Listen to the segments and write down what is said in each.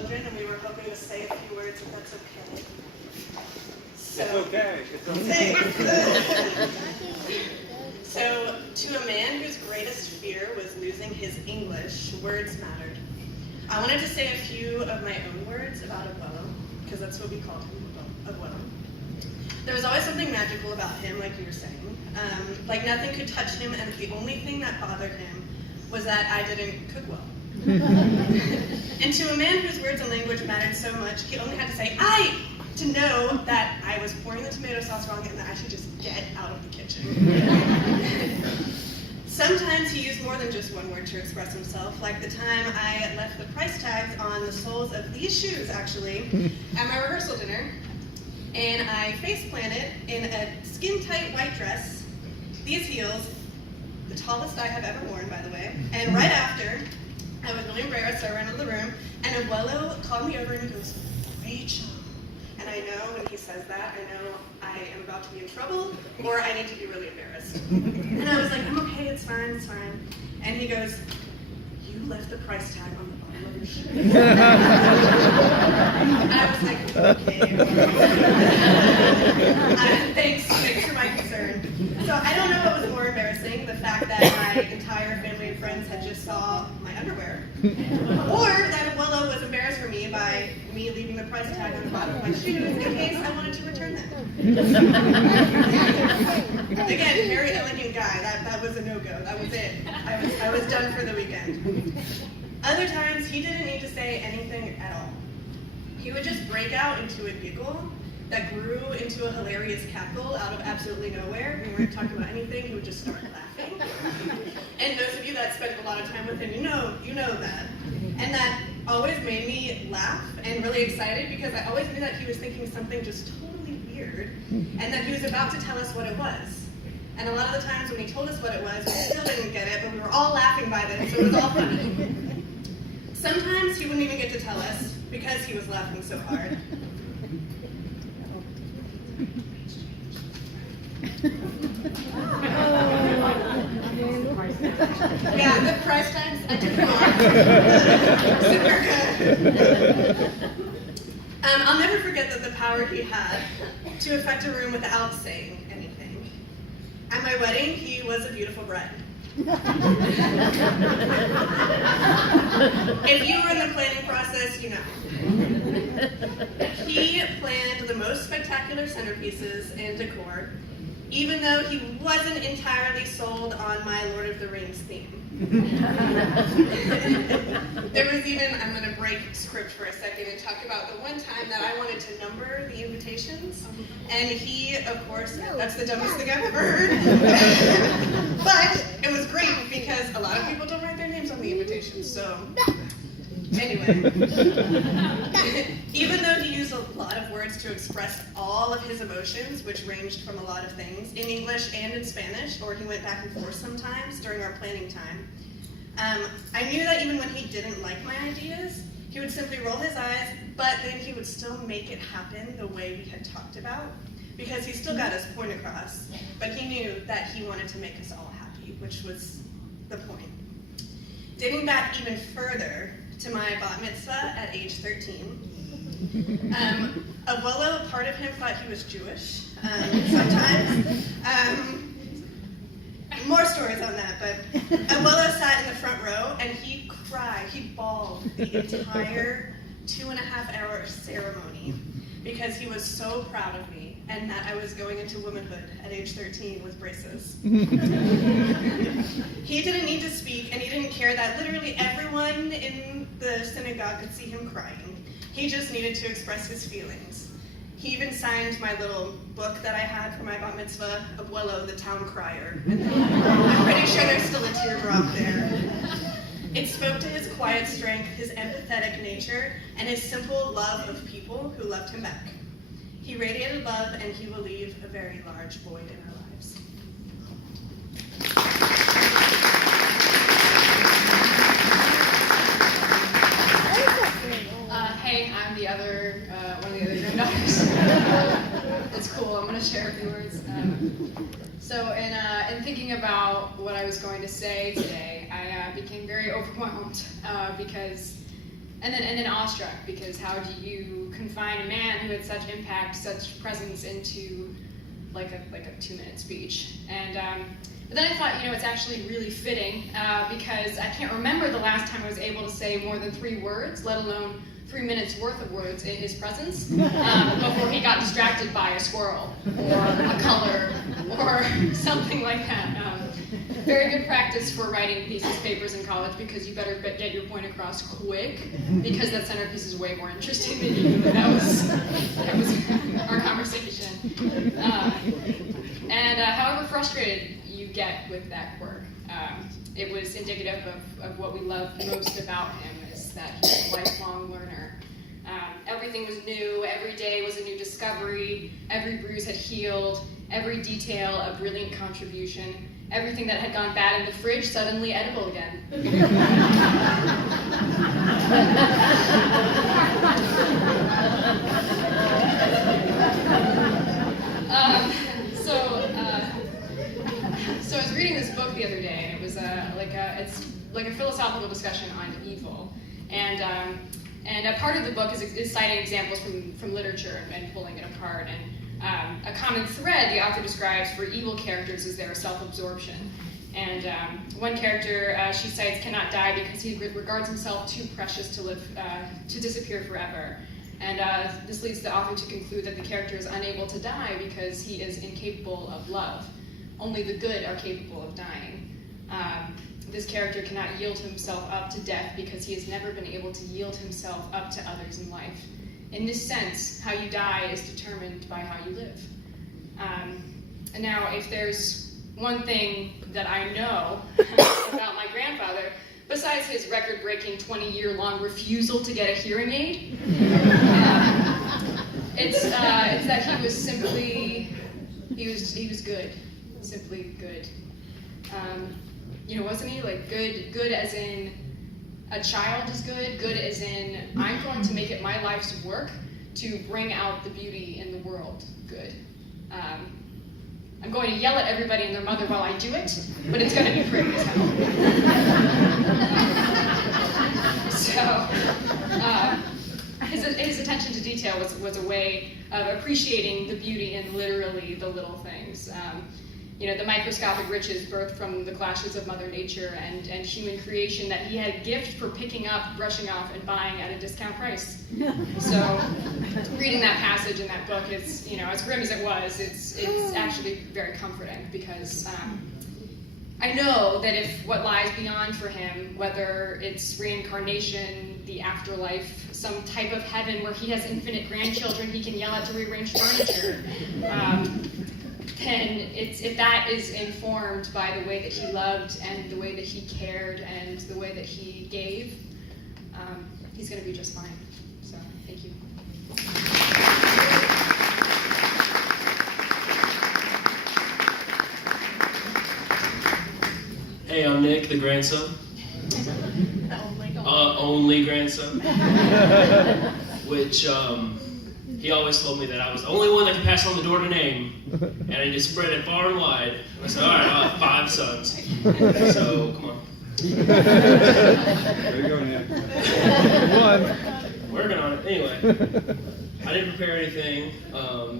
children, and we were hoping to say a few words, if that's okay. So, It's okay. It's okay. So, to a man whose greatest fear was losing his English, words mattered. I wanted to say a few of my own words about Abuelo, because that's what we called him, Abuelo. There was always something magical about him, like you were saying. Like nothing could touch him, and the only thing that bothered him was that I didn't cook well. And to a man whose words and language mattered so much, he only had to say, "I," to know that I was pouring the tomato sauce wrong and that I should just get out of the kitchen. Sometimes he used more than just one word to express himself, like the time I left the price tags on the soles of these shoes, actually, at my rehearsal dinner, and I face planted in a skin-tight white dress, these heels, the tallest I have ever worn, by the way, and right after, I was really embarrassed, so I ran out of the room, and Abuelo called me over and he goes, "Rachel." And I know when he says that, I know I am about to be in trouble, or I need to be really embarrassed. And I was like, "I'm okay, it's fine, it's fine." And he goes, "You left the price tag on the bottom of your shoe." I was like, "Okay." Thanks for my concern. So I don't know what was more embarrassing, the fact that my entire family and friends had just saw my underwear, or that Abuelo was embarrassed for me by me leaving the price tag on the bottom of my shoes in case I wanted to return them. Again, very elegant guy. That was a no-go. That was it. I was done for the weekend. Other times, he didn't need to say anything at all. He would just break out into a giggle that grew into a hilarious cackle out of absolutely nowhere. We weren't talking about anything. He would just start laughing. And those of you that spent a lot of time with him, you know that. And that always made me laugh and really excited because I always knew that he was thinking something just totally weird and that he was about to tell us what it was. And a lot of the times when he told us what it was, we still didn't get it, but we were all laughing by then, so it was all funny. Sometimes he wouldn't even get to tell us because he was laughing so hard. Yeah, the price tags, I took them off. I'll never forget the power he had to affect a room without saying anything. At my wedding, he was a beautiful bride. If you were in the planning process, you know. He planned the most spectacular centerpieces and decor, even though he wasn't entirely sold on my Lord of the Rings theme. There was even, I'm going to break script for a second and talk about the one time that I wanted to number the invitations, and he, of course, that's the dumbest thing I've ever heard, but it was great because a lot of people don't write their names on the invitations, so anyway. Even though he used a lot of words to express all of his emotions, which ranged from a lot of things, in English and in Spanish, or he went back and forth sometimes during our planning time, I knew that even when he didn't like my ideas, he would simply roll his eyes, but then he would still make it happen the way we had talked about, because he still got his point across, but he knew that he wanted to make us all happy, which was the point. Dating back even further to my bat mitzvah at age 13, Abuelo, part of him thought he was Jewish, sometimes. More stories on that, but Abuelo sat in the front row and he cried, he bawled the entire 2.5-hour ceremony because he was so proud of me and that I was going into womanhood at age 13 with braces. He didn't need to speak and he didn't care that literally everyone in the synagogue could see him crying. He just needed to express his feelings. He even signed my little book that I had for my bat mitzvah, Abuelo, the Town Crier. I'm pretty sure there's still a teardrop there. It spoke to his quiet strength, his empathetic nature, and his simple love of people who loved him back. He radiated love, and he will leave a very large void in our lives. Hey, I'm the other, one of the other granddaughters. It's cool, I'm going to share a few words. So in thinking about what I was going to say today, I became very overwhelmed because and then awestruck, because how do you confine a man who had such impact, such presence into like a 2-minute speech? And but then I thought, it's actually really fitting because I can't remember the last time I was able to say more than 3 words, let alone 3 minutes worth of words in his presence before he got distracted by a squirrel or a color or something like that. Very good practice for writing thesis papers in college, because you better get your point across quick, because that centerpiece is way more interesting than you. That was our conversation. However frustrated you get with that quirk, it was indicative of what we loved most about him, is that he's a lifelong learner. Everything was new, every day was a new discovery, every bruise had healed, every detail a brilliant contribution, everything that had gone bad in the fridge suddenly edible again. So I was reading this book the other day, and it was it's like a philosophical discussion on evil, and a part of the book is citing examples from literature and pulling it apart. And a common thread the author describes for evil characters is their self-absorption. And one character she cites cannot die because he regards himself too precious to live, to disappear forever. And this leads the author to conclude that the character is unable to die because he is incapable of love. Only the good are capable of dying. This character cannot yield himself up to death because he has never been able to yield himself up to others in life. In this sense, how you die is determined by how you live. And now, if there's one thing that I know about my grandfather, besides his record-breaking 20-year-long refusal to get a hearing aid, it's that he was simply, he was good, simply good. Wasn't he? Like good as in a child is good as in I'm going to make it my life's work to bring out the beauty in the world good. I'm going to yell at everybody and their mother while I do it, but it's going to be pretty as hell. His attention to detail was a way of appreciating the beauty in literally the little things. The microscopic riches birthed from the clashes of Mother Nature and human creation that he had a gift for picking up, brushing off, and buying at a discount price. So, reading that passage in that book is, as grim as it was, it's actually very comforting, because I know that if what lies beyond for him, whether it's reincarnation, the afterlife, some type of heaven where he has infinite grandchildren he can yell at to rearrange furniture, then if that is informed by the way that he loved and the way that he cared and the way that he gave, he's going to be just fine. So, thank you. Hey, I'm Nick, the grandson. Only grandson. Which, he always told me that I was the only one that could pass on the door to name, and I just spread it far and wide. I said, all right, I'll have 5 sons. So, come on. There you go, Nick. One. Working on it. Anyway, I didn't prepare anything,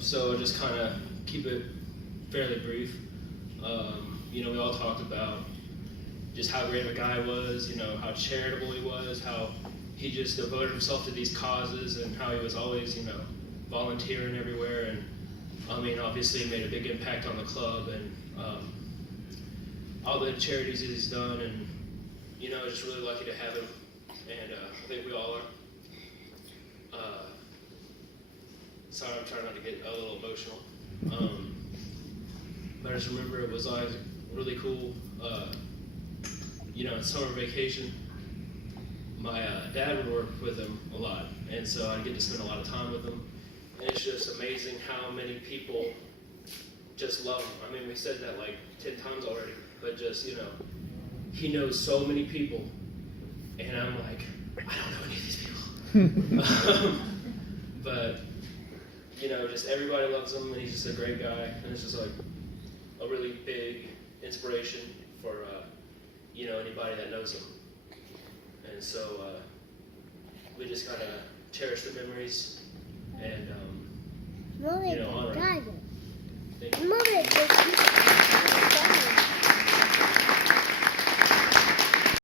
so I'll just kind of keep it fairly brief. We all talked about just how great of a guy he was, how charitable he was, how he just devoted himself to these causes, and how he was always, volunteering everywhere. And obviously he made a big impact on the club and all the charities that he's done, and just really lucky to have him, and I think we all are. Sorry, I'm trying not to get a little emotional, but I just remember it was always really cool. Summer vacation, my dad would work with him a lot, and so I'd get to spend a lot of time with him. And it's just amazing how many people just love him. We said that like 10 times already, but just, he knows so many people, and I'm like, I don't know any of these people. But, just everybody loves him, and he's just a great guy, and it's just like a really big inspiration for, anybody that knows him. And so, we just gotta cherish the memories and,